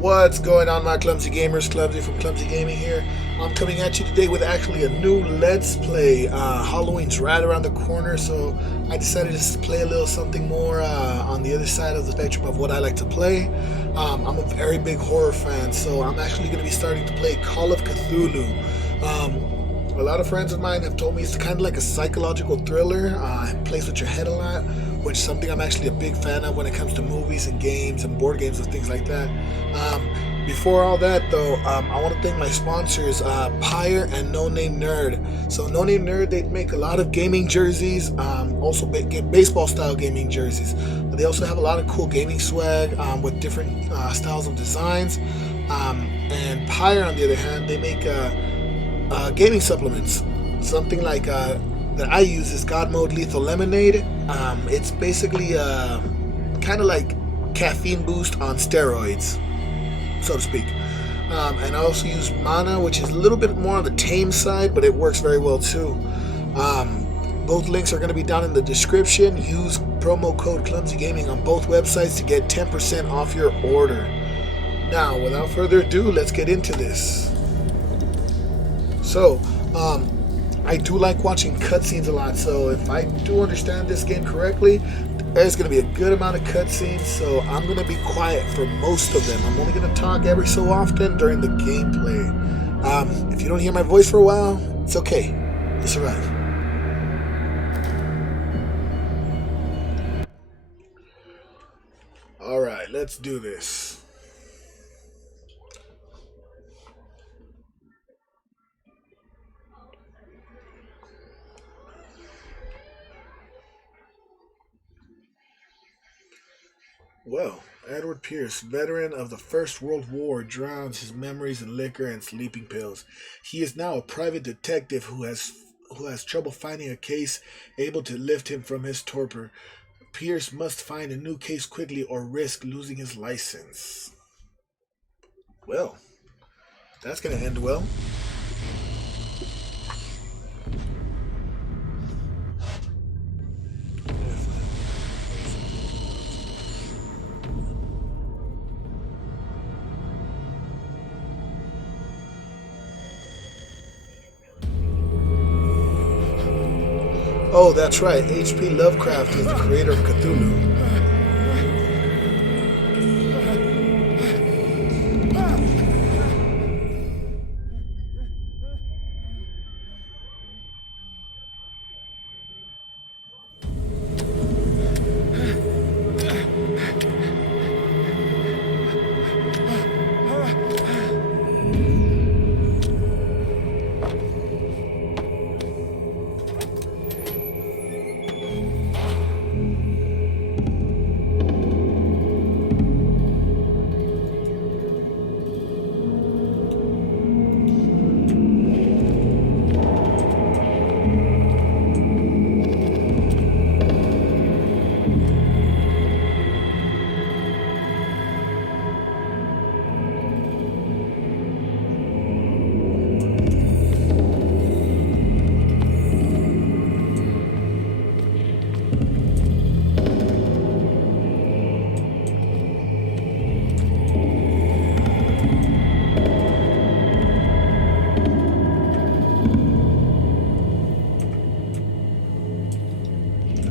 What's going on, my clumsy gamers? Clumsy from Clumsy Gaming here. I'm coming at you today with actually a new Let's Play. Halloween's right around the corner, so I decided to play a little something more on the other side of the spectrum of what I like to play. I'm a very big horror fan, so I'm actually going to be starting to play Call of Cthulhu. A lot of friends of mine have told me it's kind of like a psychological thriller. It plays with your head a lot, which is something I'm actually a big fan of when it comes to movies and games and board games and things like that. Before all that, though, I want to thank my sponsors, Pyre and No Name Nerd. So No Name Nerd, they make a lot of gaming jerseys, also baseball-style gaming jerseys. But they also have a lot of cool gaming swag with different styles of designs. And Pyre, on the other hand, they make gaming supplements. Something like that I use is God Mode Lethal Lemonade. It's basically kind of like caffeine boost on steroids, so to speak. And I also use Mana, which is a little bit more on the tame side, but it works very well too. Both links are going to be down in the description. Use promo code Clumsy Gaming on both websites to get 10% off your order. Now, without further ado, let's get into this. So, I do like watching cutscenes a lot, so if I do understand this game correctly, there's going to be a good amount of cutscenes, so I'm going to be quiet for most of them. I'm only going to talk every so often during the gameplay. If you don't hear my voice for a while, it's okay. You'll survive. Alright, let's do this. Well, Edward Pierce, veteran of the First World War, drowns his memories in liquor and sleeping pills. He is now a private detective who has trouble finding a case able to lift him from his torpor. Pierce must find a new case quickly or risk losing his license. Well, that's going to end well. Oh, that's right. H.P. Lovecraft is the creator of Cthulhu.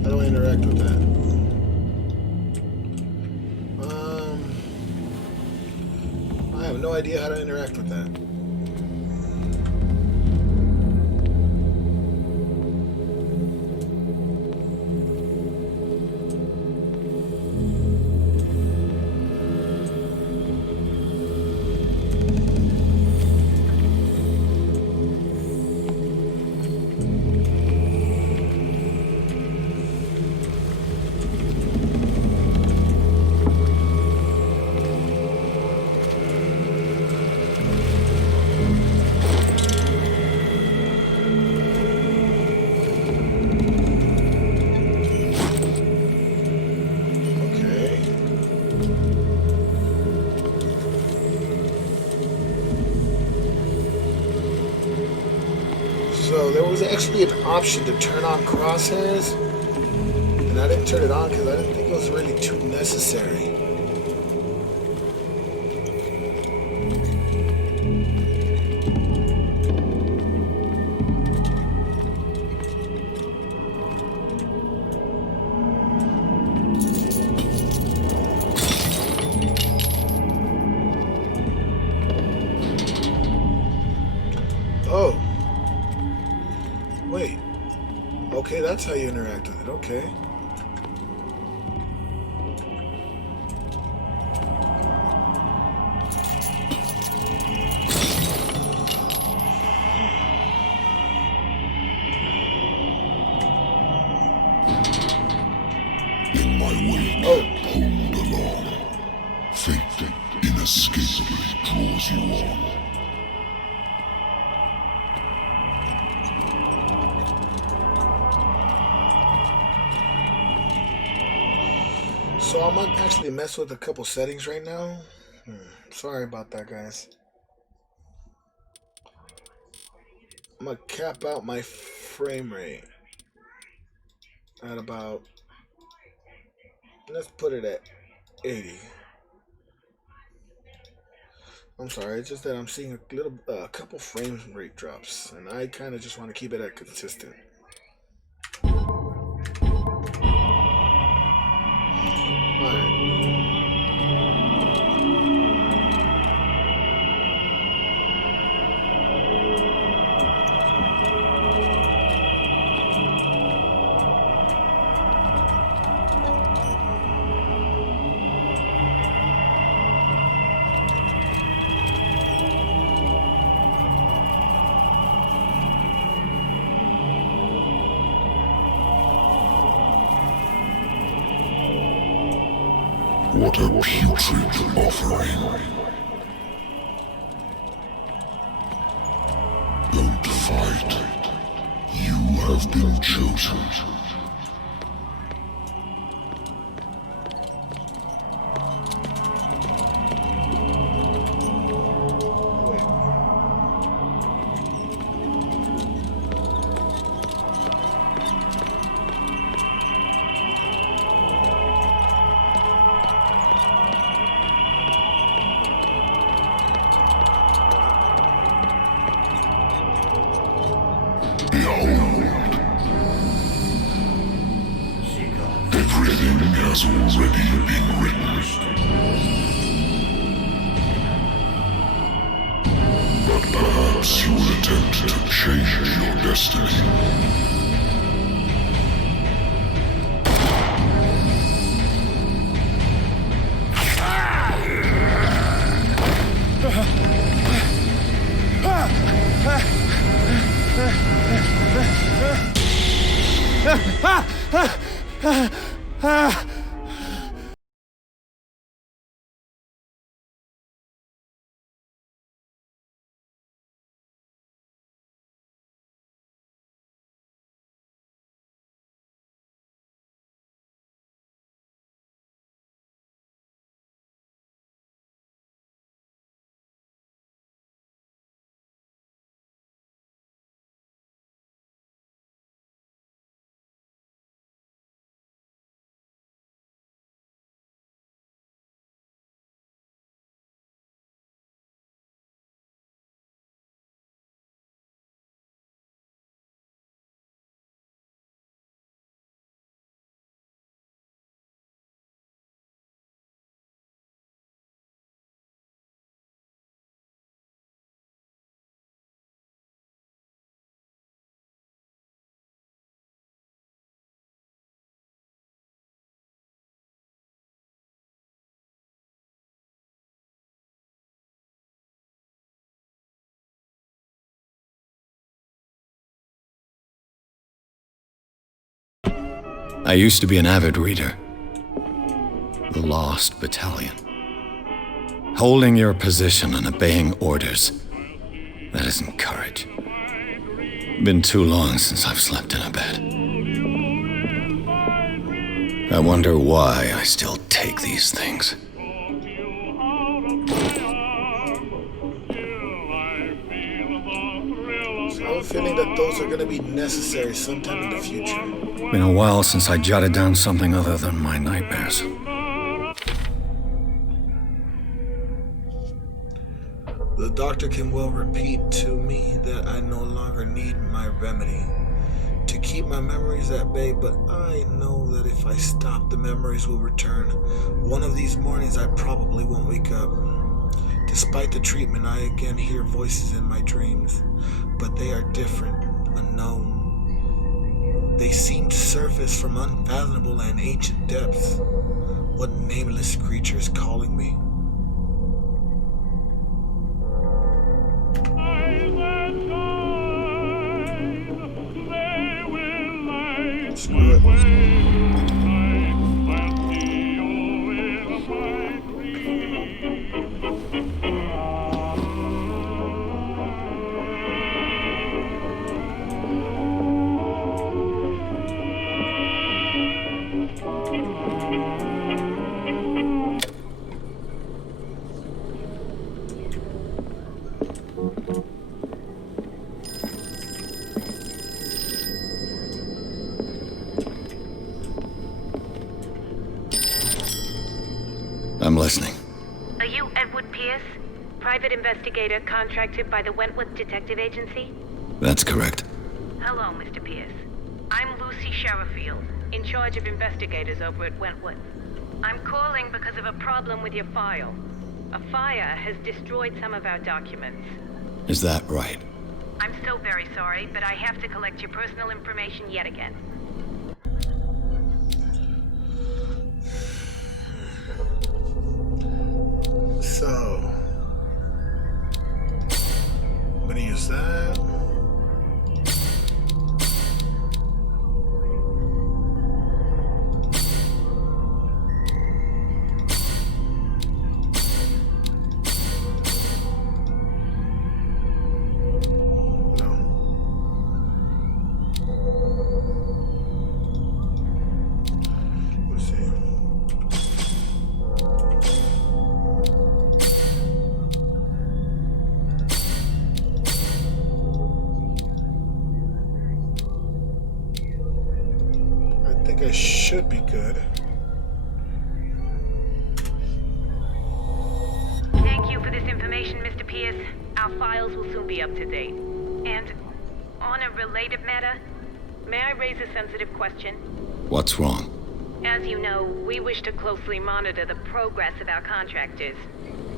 How do I interact with that? I have no idea how to interact with that. So there was actually an option to turn on crosshairs, and I didn't turn it on because I didn't think it was really too necessary. that's how you interact with it. Okay. In my wake, hold along. Fate inescapably draws you on. So I might actually mess with a couple settings right now. Sorry about that, guys. I'm gonna cap out my frame rate at about, let's put it at 80. I'm sorry, it's just that I'm seeing a couple frame rate drops, and I kind of just want to keep it at consistent. What a putrid offering. Don't fight. You have been chosen. Everything has already been written. But perhaps you will attempt to change your destiny. I used to be an avid reader. The Lost Battalion. Holding your position and obeying orders. That isn't courage. Been too long since I've slept in a bed. I wonder why I still take these things. So I have a feeling that those are going to be necessary sometime in the future. Been a while since I jotted down something other than my nightmares. The doctor can well repeat to me that I no longer need my remedy to keep my memories at bay, but I know that if I stop, the memories will return. One of these mornings I probably won't wake up. Despite the treatment, I again hear voices in my dreams, but they are different, unknown. They seem to surface from unfathomable and ancient depths. What nameless creature is calling me? Screw it. I'm listening. Are you Edward Pierce, private investigator contracted by the Wentworth Detective Agency? That's correct. Hello, Mr. Pierce. I'm Lucy Sherrifield, in charge of investigators over at Wentworth. I'm calling because of a problem with your file. A fire has destroyed some of our documents. Is that right? I'm so very sorry, but I have to collect your personal information yet again. So, I'm gonna use that. I should be good. Thank you for this information, Mr. Pierce. Our files will soon be up to date. And on a related matter, may I raise a sensitive question? What's wrong? As you know, we wish to closely monitor the progress of our contractors.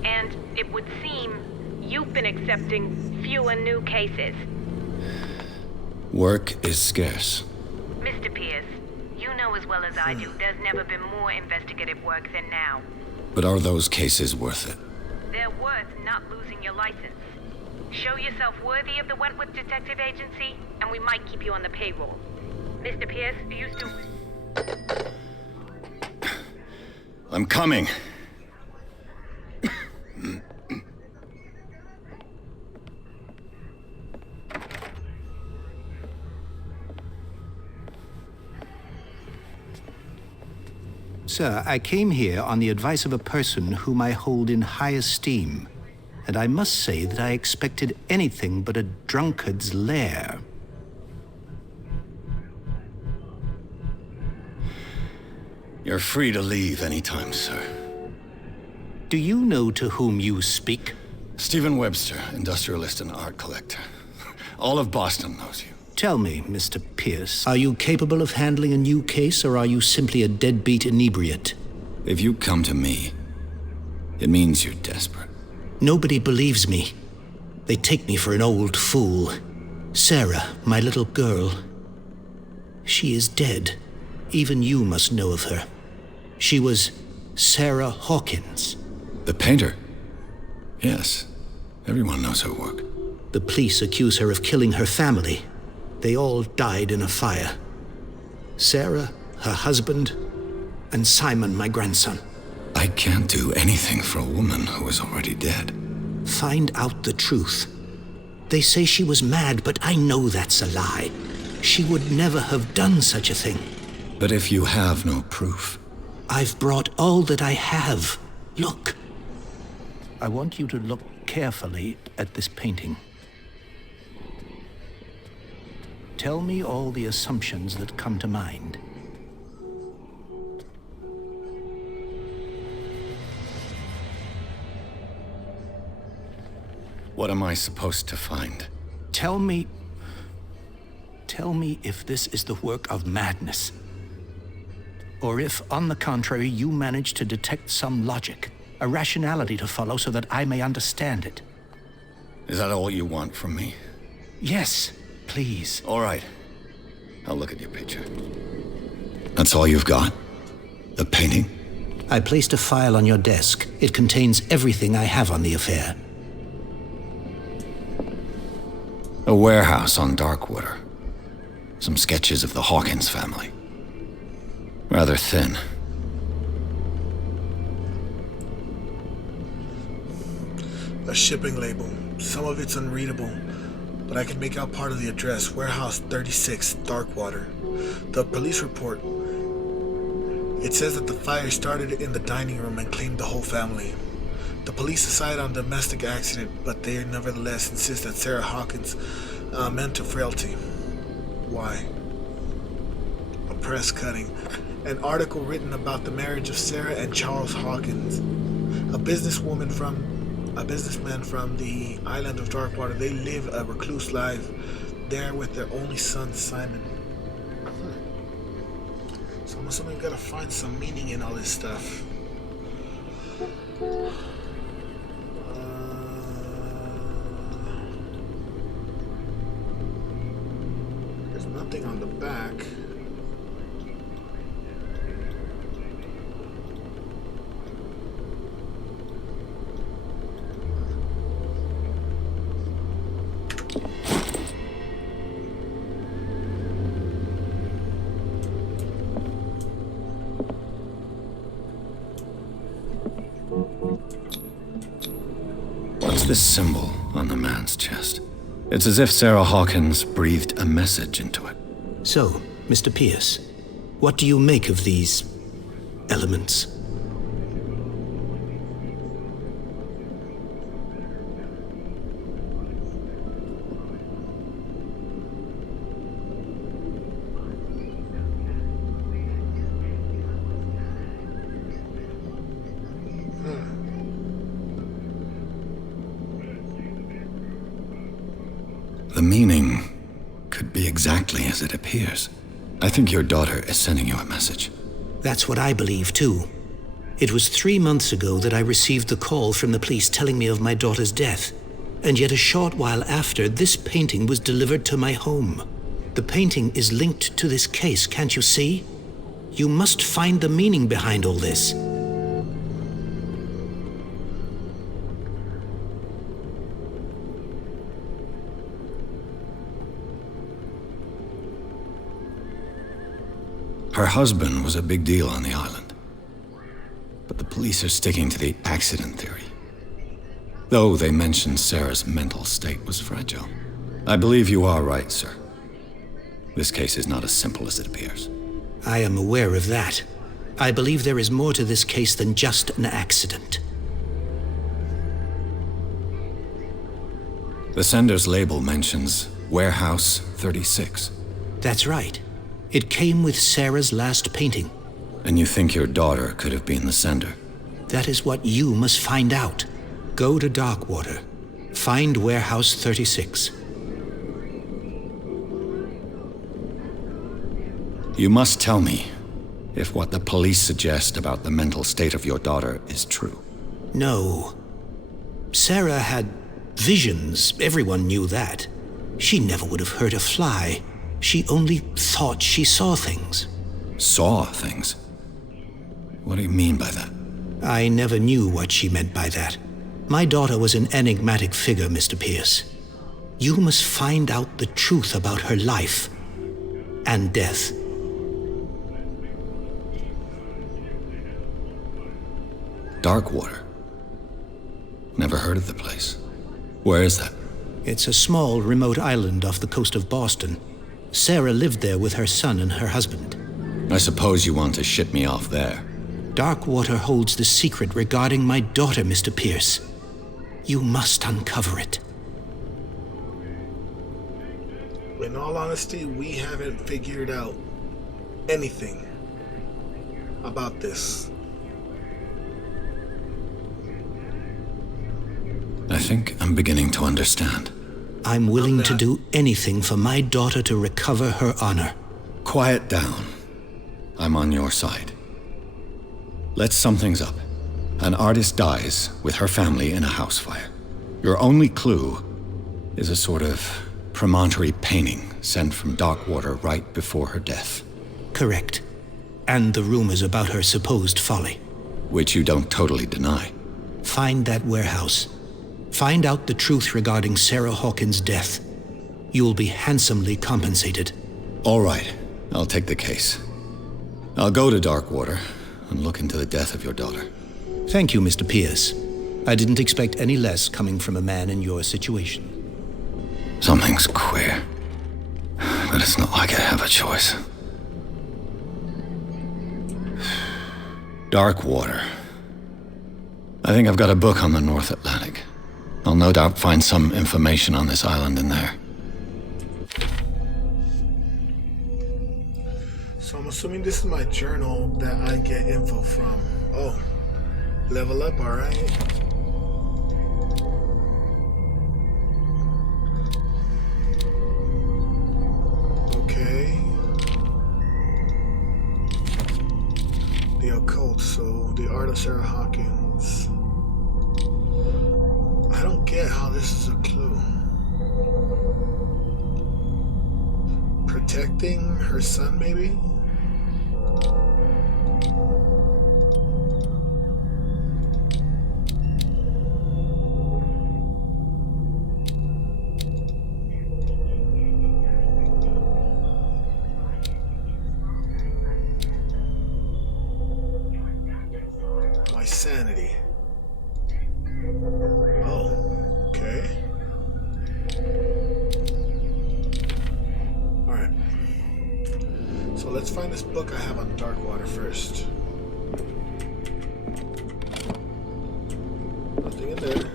And it would seem you've been accepting fewer new cases. Work is scarce. Mr. Pierce, you know as well as I do, there's never been more investigative work than now. But are those cases worth it? They're worth not losing your license. Show yourself worthy of the Wentworth Detective Agency, and we might keep you on the payroll. Mr. Pierce, are you still... I'm coming. Sir, I came here on the advice of a person whom I hold in high esteem, and I must say that I expected anything but a drunkard's lair. You're free to leave anytime, sir. Do you know to whom you speak? Stephen Webster, industrialist and art collector. All of Boston knows you. Tell me, Mr. Pierce, are you capable of handling a new case, or are you simply a deadbeat inebriate? If you come to me, it means you're desperate. Nobody believes me. They take me for an old fool. Sarah, my little girl, she is dead. Even you must know of her. She was Sarah Hawkins. The painter? Yes. Everyone knows her work. The police accuse her of killing her family. They all died in a fire. Sarah, her husband, and Simon, my grandson. I can't do anything for a woman who is already dead. Find out the truth. They say she was mad, but I know that's a lie. She would never have done such a thing. But if you have no proof... I've brought all that I have. Look. I want you to look carefully at this painting. Tell me all the assumptions that come to mind. What am I supposed to find? Tell me if this is the work of madness. Or if, on the contrary, you manage to detect some logic, a rationality to follow so that I may understand it. Is that all you want from me? Yes, please. All right. I'll look at your picture. That's all you've got? The painting? I placed a file on your desk. It contains everything I have on the affair. A warehouse on Darkwater. Some sketches of the Hawkins family. Rather thin. A shipping label. Some of it's unreadable, but I can make out part of the address. Warehouse 36, Darkwater. The police report. It says that the fire started in the dining room and claimed the whole family. The police decide on domestic accident, but they nevertheless insist that Sarah Hawkins mental frailty. Why? A press cutting. An article written about the marriage of Sarah and Charles Hawkins, a businessman from the island of Darkwater. They live a recluse life there with their only son, Simon. So I'm assuming we gotta find some meaning in all this stuff. There's nothing on the back. What's this symbol on the man's chest? It's as if Sarah Hawkins breathed a message into it. So, Mr. Pierce, what do you make of these elements? The meaning could be exactly as it appears. I think your daughter is sending you a message. That's what I believe, too. It was 3 months ago that I received the call from the police telling me of my daughter's death. And yet a short while after, this painting was delivered to my home. The painting is linked to this case, can't you see? You must find the meaning behind all this. Her husband was a big deal on the island. But the police are sticking to the accident theory. Though they mentioned Sarah's mental state was fragile. I believe you are right, sir. This case is not as simple as it appears. I am aware of that. I believe there is more to this case than just an accident. The sender's label mentions Warehouse 36. That's right. It came with Sarah's last painting. And you think your daughter could have been the sender? That is what you must find out. Go to Darkwater. Find Warehouse 36. You must tell me if what the police suggest about the mental state of your daughter is true. No. Sarah had visions. Everyone knew that. She never would have hurt a fly. She only thought she saw things. Saw things? What do you mean by that? I never knew what she meant by that. My daughter was an enigmatic figure, Mr. Pierce. You must find out the truth about her life and death. Darkwater? Never heard of the place. Where is that? It's a small, remote island off the coast of Boston. Sarah lived there with her son and her husband. I suppose you want to ship me off there. Darkwater holds the secret regarding my daughter, Mr. Pierce. You must uncover it. In all honesty, we haven't figured out anything about this. I think I'm beginning to understand. I'm willing to do anything for my daughter to recover her honor. Quiet down. I'm on your side. Let's sum things up. An artist dies with her family in a house fire. Your only clue is a sort of premonitory painting sent from Darkwater right before her death. Correct. And the rumors about her supposed folly. Which you don't totally deny. Find that warehouse. Find out the truth regarding Sarah Hawkins' death. You will be handsomely compensated. All right, I'll take the case. I'll go to Darkwater and look into the death of your daughter. Thank you, Mr. Pierce. I didn't expect any less coming from a man in your situation. Something's queer. But it's not like I have a choice. Darkwater. I think I've got a book on the North Atlantic. I'll no doubt find some information on this island in there. So I'm assuming this is my journal that I get info from. Oh, level up, alright. Okay. The occult, so the art of Sarah Hawkins. I don't get how this is a clue. Protecting her son, maybe? My sanity. Oh, okay. Alright. So let's find this book I have on Darkwater first. Nothing in there.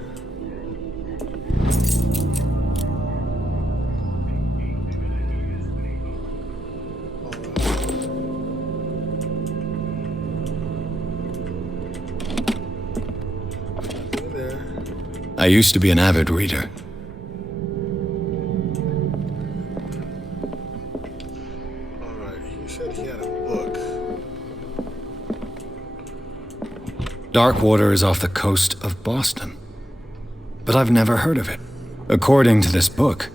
I used to be an avid reader. Alright, he said he had a book. Darkwater is off the coast of Boston. But I've never heard of it. According to this book,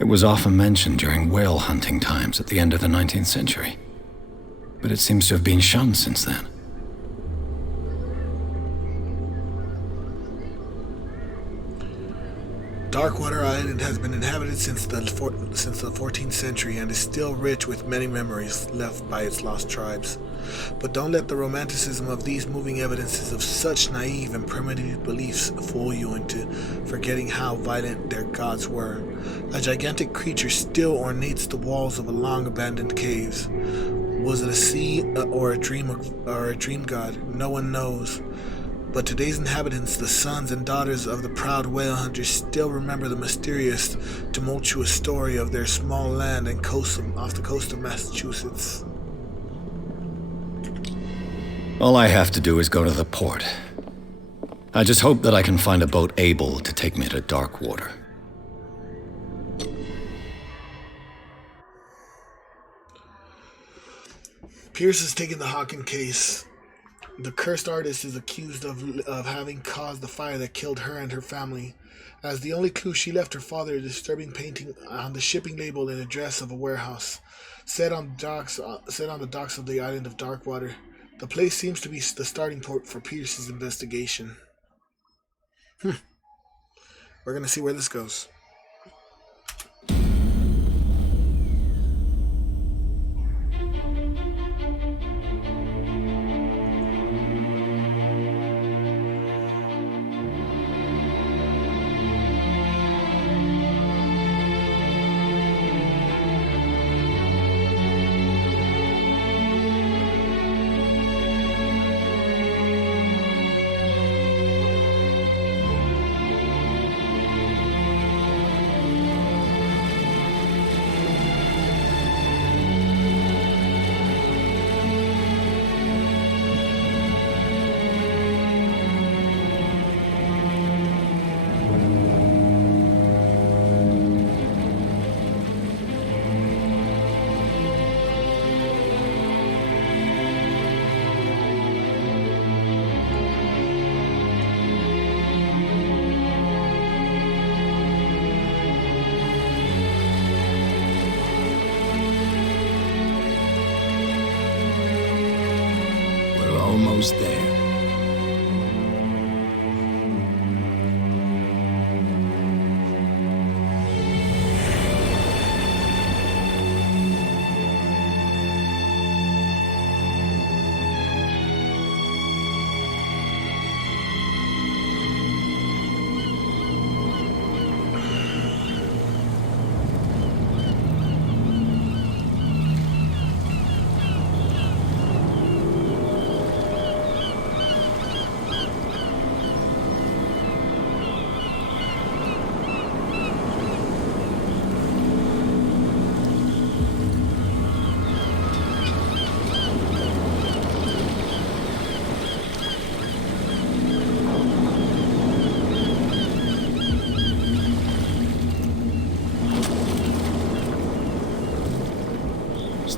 it was often mentioned during whale hunting times at the end of the 19th century. But it seems to have been shunned since then. Darkwater Island has been inhabited since the 14th century and is still rich with many memories left by its lost tribes. But don't let the romanticism of these moving evidences of such naive and primitive beliefs fool you into forgetting how violent their gods were. A gigantic creature still ornates the walls of a long-abandoned caves. Was it a sea or a dream god? No one knows. But today's inhabitants, the sons and daughters of the proud whale hunters, still remember the mysterious, tumultuous story of their small land and off the coast of Massachusetts. All I have to do is go to the port. I just hope that I can find a boat able to take me to Darkwater. Pierce has taken the Hawkins case. The cursed artist is accused of having caused the fire that killed her and her family. As the only clue, she left her father a disturbing painting on the shipping label and address of a warehouse set on the docks of the island of Darkwater. The place seems to be the starting point for Pierce's investigation. We're gonna see where this goes.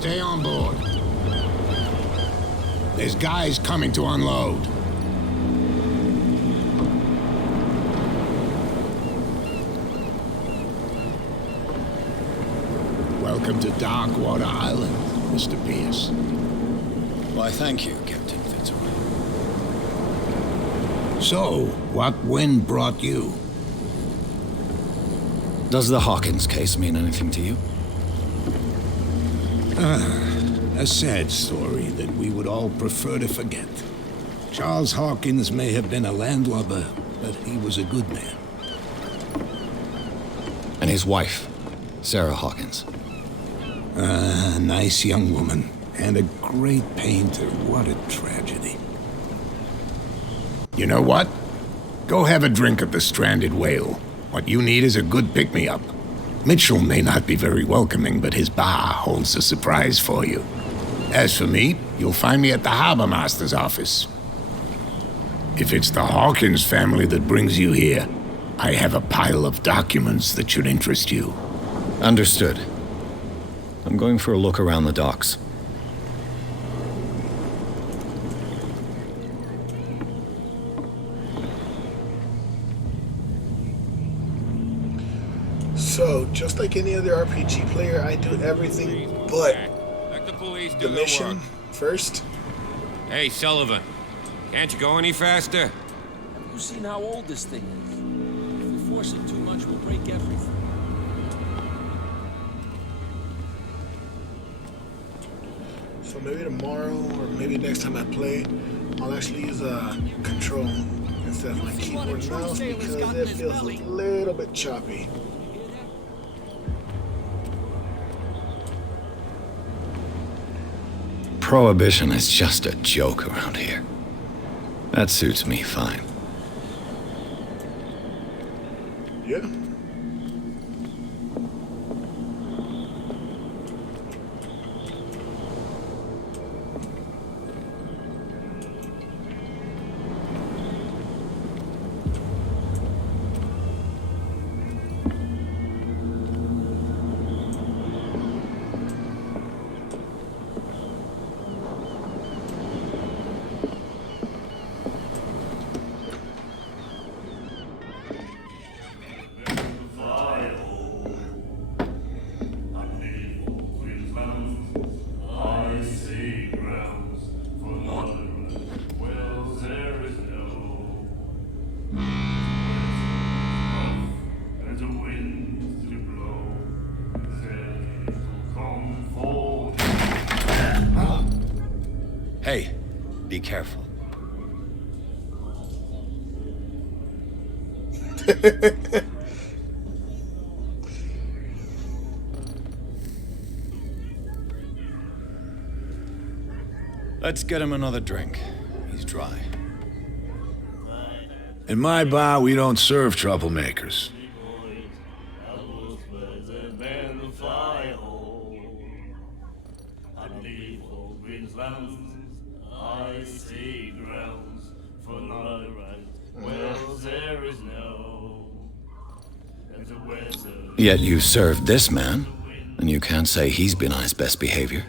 Stay on board. There's guys coming to unload. Welcome to Darkwater Island, Mr. Pierce. Why, thank you, Captain Fitzroy. So, what wind brought you? Does the Hawkins case mean anything to you? A sad story that we would all prefer to forget. Charles Hawkins may have been a landlubber, but he was a good man. And his wife, Sarah Hawkins. A nice young woman, and a great painter. What a tragedy. You know what? Go have a drink at the Stranded Whale. What you need is a good pick-me-up. Mitchell may not be very welcoming, but his bar holds a surprise for you. As for me, you'll find me at the Harbor Master's office. If it's the Hawkins family that brings you here, I have a pile of documents that should interest you. Understood. I'm going for a look around the docks. So, just like any other RPG player, I do everything but Let the police do the their mission work. first. Hey, Sullivan. Can't you go any faster? You've seen how old this thing is. If we force it too much, we'll break everything. So maybe tomorrow, or maybe next time I play, I'll actually use a control instead of my keyboard and mouse because it feels a little bit choppy. Prohibition is just a joke around here. That suits me fine. Yeah. Hey, be careful. Let's get him another drink. He's dry. In my bar, we don't serve troublemakers. Yet you served this man, and you can't say he's been on his best behavior.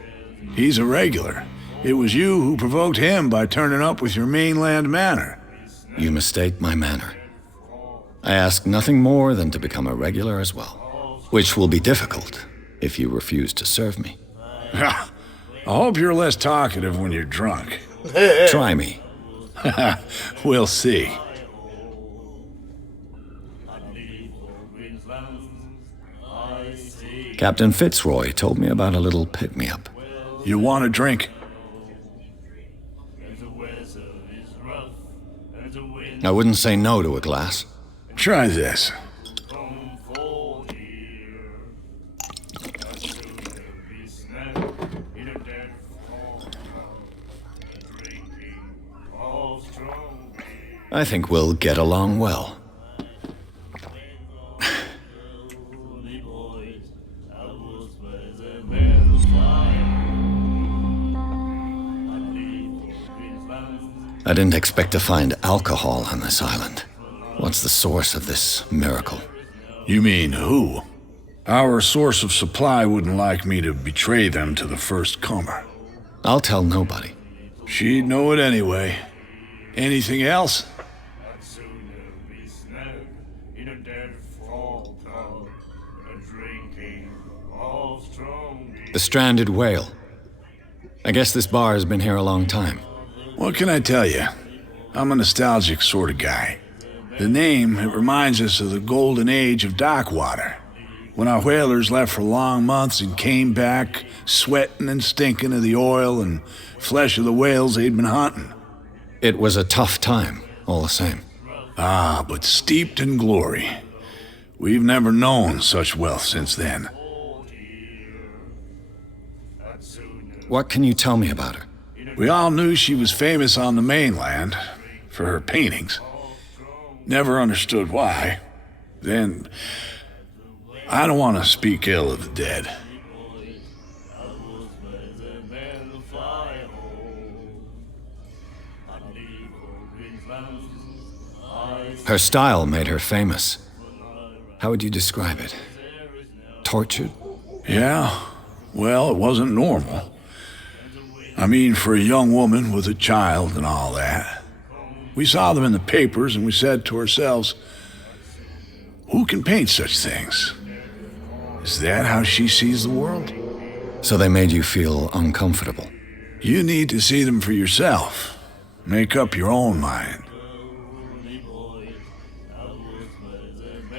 He's a regular. It was you who provoked him by turning up with your mainland manner. You mistake my manner. I ask nothing more than to become a regular as well, which will be difficult if you refuse to serve me. I hope you're less talkative when you're drunk. Try me. We'll see. Captain Fitzroy told me about a little pick-me-up. You want a drink? I wouldn't say no to a glass. Try this. I think we'll get along well. I didn't expect to find alcohol on this island. What's the source of this miracle? You mean who? Our source of supply wouldn't like me to betray them to the first comer. I'll tell nobody. She'd know it anyway. Anything else? The stranded whale. I guess this bar has been here a long time. What can I tell you? I'm a nostalgic sort of guy. The name, it reminds us of the golden age of Darkwater, when our whalers left for long months and came back sweating and stinking of the oil and flesh of the whales they'd been hunting. It was a tough time, all the same. Ah, but steeped in glory. We've never known such wealth since then. What can you tell me about her? We all knew she was famous on the mainland for her paintings. Never understood why. Then, I don't want to speak ill of the dead. Her style made her famous. How would you describe it? Tortured? Yeah, well, it wasn't normal. I mean, for a young woman with a child and all that. We saw them in the papers and we said to ourselves, who can paint such things? Is that how she sees the world? So they made you feel uncomfortable. You need to see them for yourself. Make up your own mind.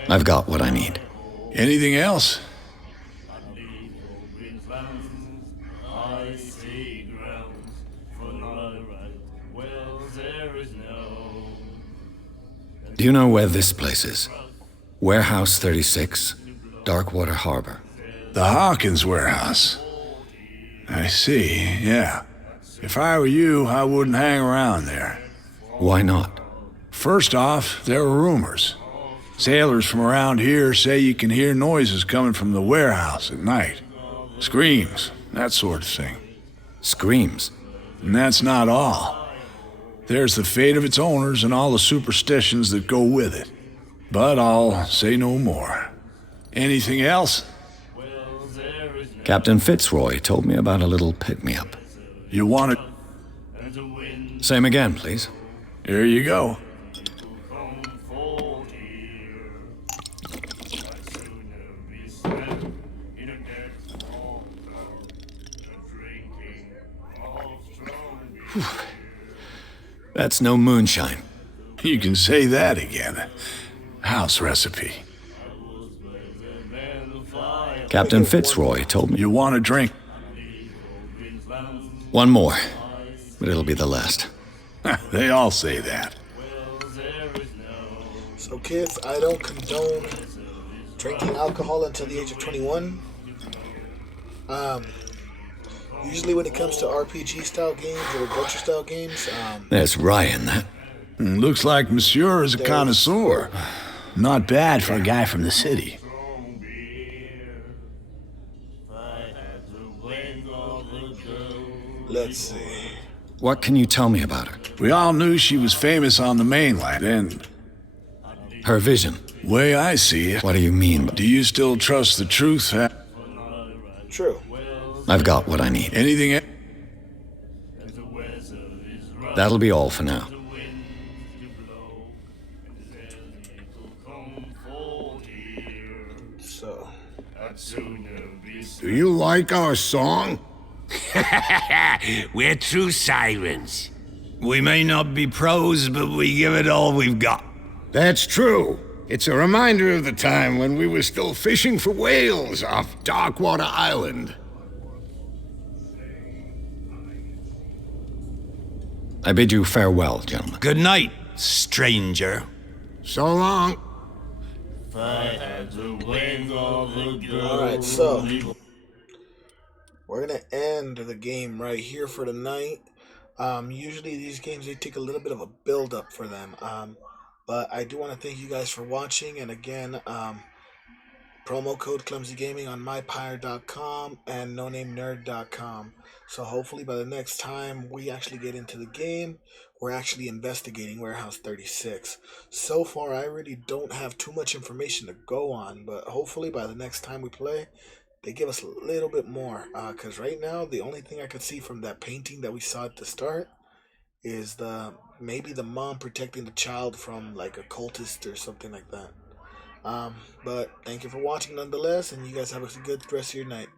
I've got what I need. Anything else? Do you know where this place is? Warehouse 36, Darkwater Harbor. The Hawkins warehouse. I see, yeah. If I were you, I wouldn't hang around there. Why not? First off, there are rumors. Sailors from around here say you can hear noises coming from the warehouse at night. Screams, that sort of thing. Screams? And that's not all. There's the fate of its owners and all the superstitions that go with it. But I'll say no more. Anything else? Captain Fitzroy told me about a little pick-me-up. You want it? Same again, please. Here you go. That's no moonshine. You can say that again. House recipe. Captain Fitzroy told me. You want a drink? One more, but it'll be the last. They all say that. So kids, I don't condone drinking alcohol until the age of 21. Usually when it comes to RPG style games or adventure style games, There's rye in that. Looks like Monsieur is a connoisseur. Not bad for a guy from the city. let's see. What can you tell me about her? We all knew she was famous on the mainland, and Her vision. way I see it, What do you mean? do you still trust the truth? True. I've got what I need. Anything else? That'll be all for now. So, Do you like our song? We're true sirens. We may not be pros, but we give it all we've got. That's true. It's a reminder of the time when we were still fishing for whales off Darkwater Island. I bid you farewell, gentlemen. Good night, stranger. So long. alright, so we're gonna end the game right here for tonight. Usually these games, they take a little bit of a build up for them. But I do want to thank you guys for watching, and again, Promo code Clumsy Gaming on mypire.com and nonamenerd.com. So hopefully by the next time we actually get into the game, we're actually investigating Warehouse 36. So far, I really don't have too much information to go on, but hopefully by the next time we play, they give us a little bit more. Because right now, the only thing I could see from that painting that we saw at the start is maybe the mom protecting the child from like a cultist or something like that. But thank you for watching nonetheless, and you guys have a good rest of your night.